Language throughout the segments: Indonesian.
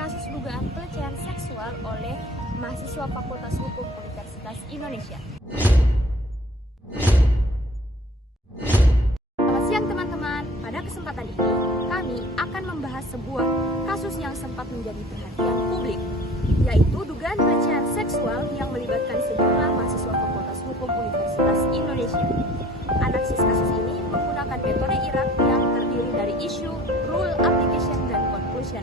Kasus dugaan pelecehan seksual oleh mahasiswa Fakultas Hukum Universitas Indonesia. Selamat siang teman-teman. Pada kesempatan ini, kami akan membahas sebuah kasus yang sempat menjadi perhatian publik, yaitu dugaan pelecehan seksual yang melibatkan sejumlah mahasiswa Fakultas Hukum Universitas Indonesia. Analisis kasus ini menggunakan metode IRAK yang terdiri dari issue, rule, application, dan conclusion.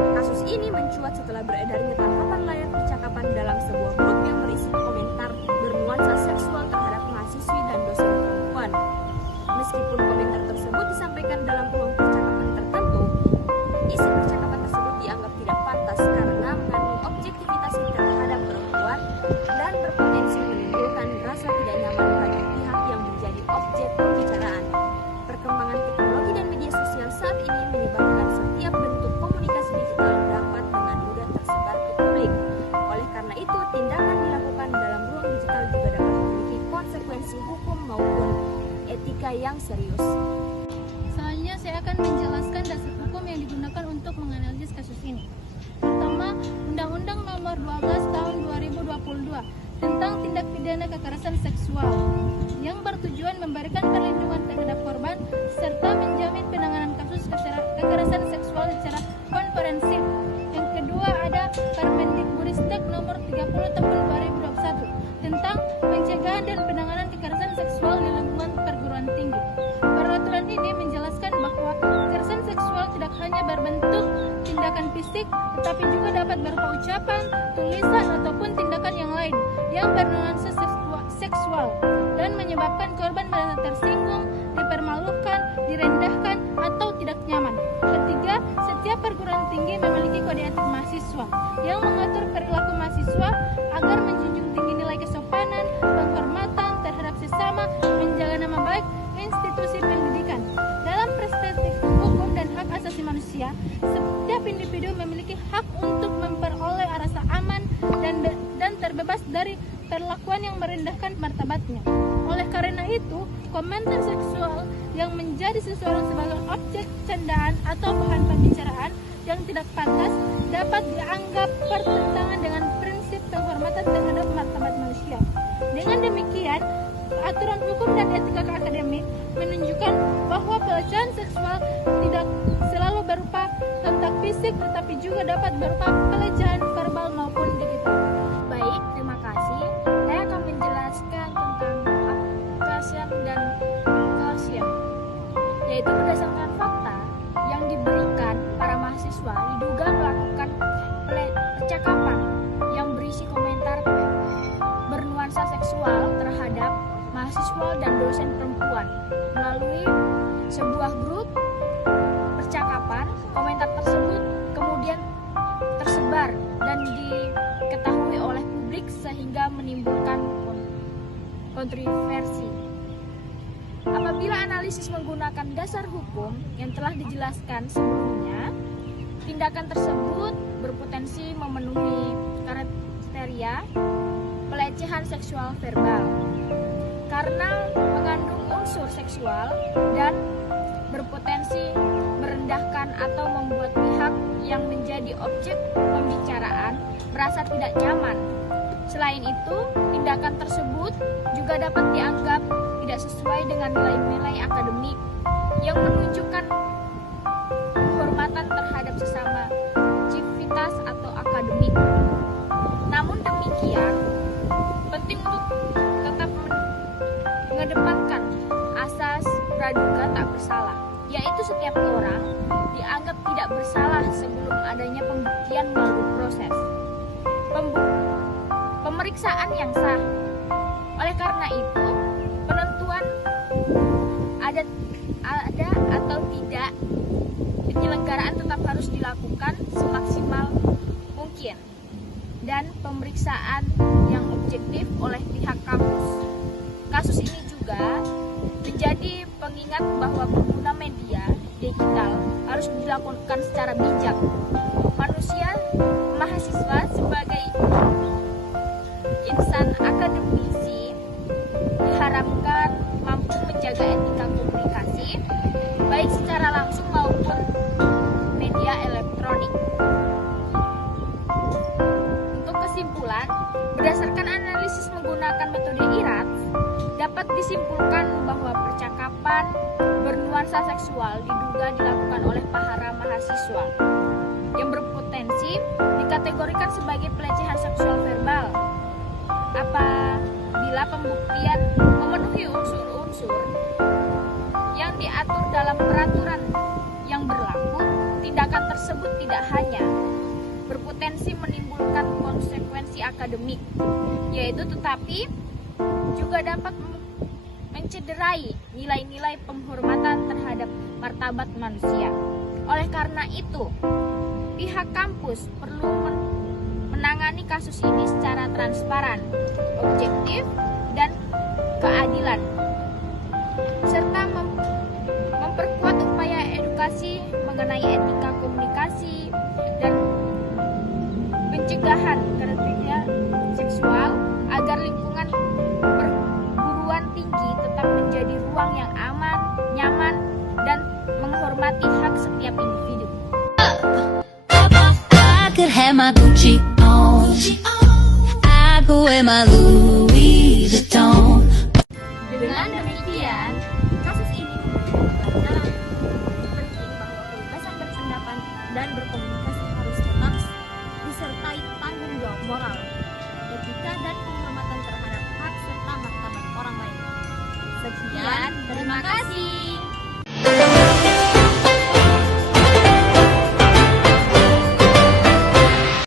Kasus ini mencuat setelah beredarnya tangkapan layar percakapan dalam sebuah grup yang berisi komentar bernuansa seksual terhadap mahasiswi dan dosen perempuan. Meskipun komentar tersebut disampaikan dalam ruang percakapan tertentu, isi percakapan tersebut dianggap tidak pantas karena mengandung objektivitas terhadap perempuan dan berpotensi menimbulkan rasa tidak nyaman bagi pihak yang menjadi objek pembicaraan. Perkembangan teknologi dan media sosial saat ini menyebabkan setiap bentuk komunikasi digital dapat dengan mudah tersebar ke publik. Oleh karena itu, tindakan dilakukan dalam ruang digital juga dapat memiliki konsekuensi hukum maupun etika yang serius. Selanjutnya saya akan menjelaskan dasar hukum yang digunakan untuk menganalisis kasus ini. Pertama, Undang-Undang Nomor 12 Tahun 2022 tentang tindak pidana kekerasan seksual yang bertujuan memberikan perlindungan terhadap korban serta menjamin penanganan kasus kekerasan seksual secara komprehensif. Yang kedua ada Permendikbudristek Nomor 30 Tahun 2021 tentang pencegahan dan penanganan kekerasan seksual di lingkungan perguruan tinggi. Peraturan ini menjelaskan bahwa kekerasan seksual tidak hanya berbentuk tindakan fisik, tetapi juga dapat berupa ucapan, tulisan, ataupun tindakan yang lain yang bernuansa seksual dan menyebabkan korban merasa tersinggung, dipermalukan, direndahkan, atau tidak nyaman. Ketiga, setiap perguruan tinggi memiliki kode etik mahasiswa yang mengatur perilaku mahasiswa agar menjunjung tinggi nilai kesopanan, penghormatan terhadap sesama, menjaga nama baik institusi pendidikan. Dalam perspektif hukum dan hak asasi manusia, setiap individu memiliki hak untuk memperoleh rasa aman dan terbebas dari perlakuan yang merendahkan martabatnya. Oleh karena itu, komentar seksual yang menjadi seseorang sebagai objek candaan atau bahan pembicaraan yang tidak pantas dapat dianggap bertentangan dengan prinsip penghormatan terhadap martabat manusia. Dengan demikian, aturan hukum dan etika akademik menunjukkan bahwa pelecehan seksual tidak selalu berupa kontak fisik, tetapi juga dapat berupa pelecehan verbal maupun digital. Baik, terima kasih. Saya akan menjelaskan tentang application dan conclusion, yaitu berdasarkan fakta yang diberikan para mahasiswa diduga melakukan percakapan yang berisi komentar bernuansa seksual terhadap mahasiswa dan dosen perempuan melalui sebuah grup percakapan. Komentar tersebut kemudian tersebar dan diketahui oleh publik sehingga menimbulkan kontroversi. Apabila analisis menggunakan dasar hukum yang telah dijelaskan sebelumnya, tindakan tersebut berpotensi memenuhi kriteria pelecehan seksual verbal karena mengandung unsur seksual dan berpotensi merendahkan atau membuat pihak yang menjadi objek pembicaraan merasa tidak nyaman. Selain itu, tindakan tersebut juga dapat dianggap tidak sesuai dengan nilai-nilai akademik yang menunjukkan penghormatan terhadap sesama civitas atau akademik. Namun demikian, penting untuk tetap mengedepankan asas praduga tak bersalah, yaitu setiap orang dianggap tidak bersalah sebelum adanya pembuktian melalui proses pemeriksaan yang sah. Oleh karena itu, penentuan ada ada atau tidak, penyelenggaraan tetap harus dilakukan semaksimal mungkin dan pemeriksaan yang objektif oleh pihak kampus. Kasus ini juga menjadi pengingat bahwa pengguna media digital harus dilakukan secara bijak. Mahasiswa sebagai insan akademisi diharapkan mampu menjaga etika komunikasi baik secara langsung maupun media elektronik. Untuk kesimpulan, berdasarkan analisis menggunakan metode IRATS, dapat disimpulkan bahwa percakapan bernuansa seksual diduga dilakukan oleh para mahasiswa yang berpotensi dikategorikan sebagai pelecehan seksual verbal apabila pembuktian memenuhi unsur-unsur yang diatur dalam peraturan yang berlaku. Tindakan tersebut tidak hanya berpotensi menimbulkan konsekuensi akademik, yaitu tetapi juga dapat mencederai nilai-nilai penghormatan terhadap martabat manusia. Oleh karena itu, pihak kampus perlu menangani kasus ini secara transparan, objektif, dan keadilan, serta memperkuat upaya edukasi mengenai etika komunikasi dan pencegahan kekerasan seksual agar lingkungan perguruan tinggi tetap menjadi ruang yang aman, nyaman, dan menghormati hak setiap individu. I could have my Gucci on. I could wear my Louis Vuitton. Dengan demikian, kasus ini memberikan pelajaran penting bahwa kebebasan berpendapat dan berkomunikasi harus tetap disertai tanggung jawab moral, etika, dan penghormatan terhadap hak serta martabat orang lain. Sekian, terima kasih.